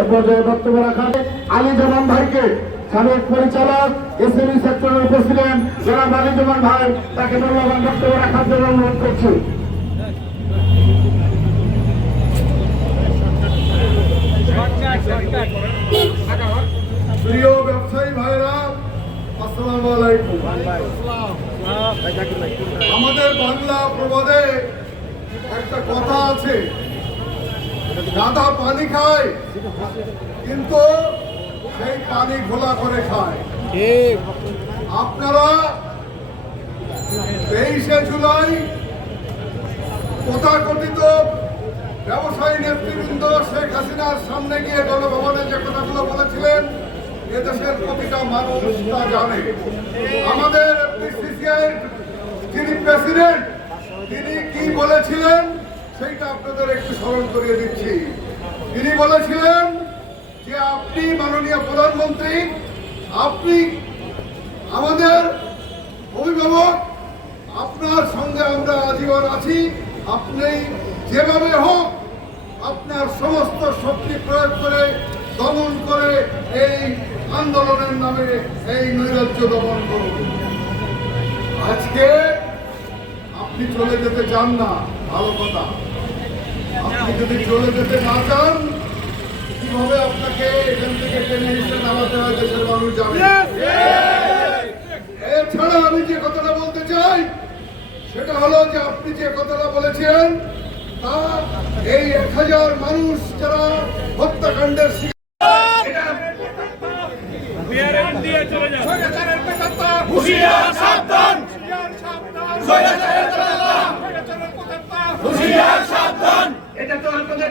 এ পর্যায়ে বক্তব্য রাখা আলী জামান ভাইকে। সাবেক পরিচালক এসএমই সেক্টরের প্রেসিডেন্ট জনাব আলী জামান ভাই, তাকে মূল্যবান বক্তব্য রাখার জন্য অনুরোধ করছি। প্রিয় ব্যবসায়ী ভাইরা, আসসালামু আলাইকুম। আমাদের বাংলা প্রবাদে একটা কথা আছে। গাধা পানি খায় কিন্তু সেই পানি ঘোলা করে খায়। আপনারা তেইশে জুলাই তথাকথিত ব্যবসায়ী নেতৃবৃন্দ শেখ হাসিনার সামনে গিয়ে গণভবনে যে কথাগুলো বলেছিলেন এদেশের প্রতিটা মানুষ তা জানে। আমাদের সিসিআই যিনি প্রেসিডেন্ট তিনি কি বলেছিলেন? সেইটা আপনাদের একটু স্মরণ করিয়ে দিচ্ছি। তিনি বলেছিলেন যে আপনি মাননীয় প্রধানমন্ত্রী, আপনি আমাদের অভিভাবক, আপনার সঙ্গে আমরা আজীবন আছি, আপনি যেভাবে হোক আপনার সমস্ত শক্তি প্রয়োগ করে, দমন করে এই আন্দোলনের নামে এই নৈরাজ্য দমন করুন। আজকে আপনি চলে যেতে চান না, ভালো কথা। আপনি যদি চলে যেতে না চান কীভাবে আপনাকে এখান থেকে টেনে হিসেবে নামাতে হয় দেশের মানুষ জানে? এছাড়া আমি যে কথাটা বলতে চাই সেটা হলো যে আপনি যে কথাটা বলেছেন তা এই এক হাজার মানুষ যারা হত্যাকাণ্ডের শিকার হুশিয়ার সাবধান এটা তো আপনাদের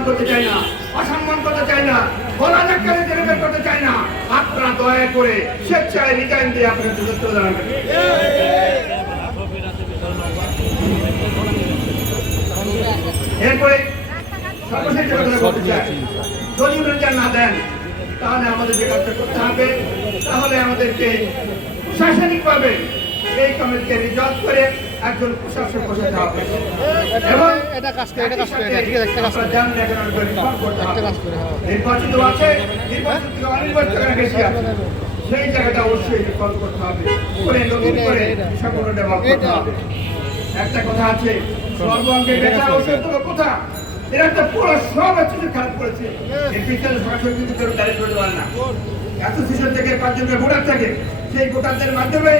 অপমান করতে চাই না, অসম্মান করতে চাই না গলা ধাক্কারে জেলে বের করতে চাই না, আপনারা দয়া করে স্বেচ্ছায় রিটার্ন দিয়ে আপনাদের যুদ্ধ জানাবেন এরপরে সর্বশেষ যদি উনি না দেন, তাহলে আমাদের যে কাজটা করতে হবে, তাহলে আমাদেরকে প্রশাসনিক ভাবে এই কমিটিকে করে একজন প্রশাসক হবে। এবং এটা কাজ করে এটা কাজ করে ঠিক আছে একটা কাজ করে। কাজ করে হ্যাঁ। নির্বাচিত আছে নির্বাচিত অনির্বাচিত বেশি আছে। সেই জায়গাটা অবশ্যই রিফর্ম করতে হবে। করে নতুন করে সম্পূর্ণ ডেভেলপ করতে হবে। একটা কথা আছে সর্বাঙ্গে ওষুধ তো কোথা। এরা তো পুরো সব কিছু খারাপ করেছে। সরাসরি কিন্তু কেউ দাঁড়িয়ে করতে পারে না। অ্যাসোসিয়েশন থেকে পাঁচজনের ভোটার থাকে সেই ভোটারদের মাধ্যমে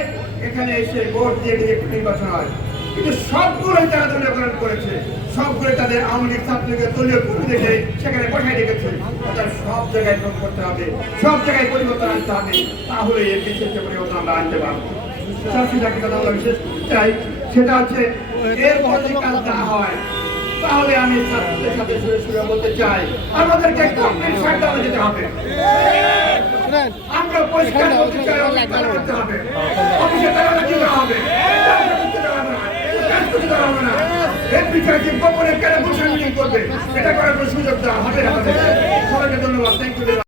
এখানে এসে ভোট দিয়ে দিয়ে নির্বাচন হয়। কিন্তু সবগুলোই তারা দলীয়করণ করেছে। সবগুলো তাদের আওয়ামী লীগ ছাত্রলীগের দলীয় কর্মী দেখে সেখানে বসাই রেখেছে। অর্থাৎ সব জায়গায় ভোট করতে হবে, সব জায়গায় পরিবর্তন আনতে হবে। তাহলে এই বিশেষ পরিবর্তন আমরা আনতে পারব। চাকরিটাকে কথা বিশেষ চাই, সেটা হচ্ছে এর যদি কাজ না হয়, তাহলে আমি ছাত্রদের সাথে সুরে সুরে বলতে চাই, আমাদেরকে কমপ্লিট শাটডাউনে যেতে হবে। আমরা পরিষ্কার বলতে চাই অফিস তালা করতে হবে। অফিসে ব্যবসা করতে দেওয়া হবে? কাজ করতে দেওয়া হবে না। এর যে গোপনে কেন বসে মিটিং করবে? এটা করার কোনো সুযোগ দেওয়া হবে না সবাইকে ধন্যবাদ। Thank you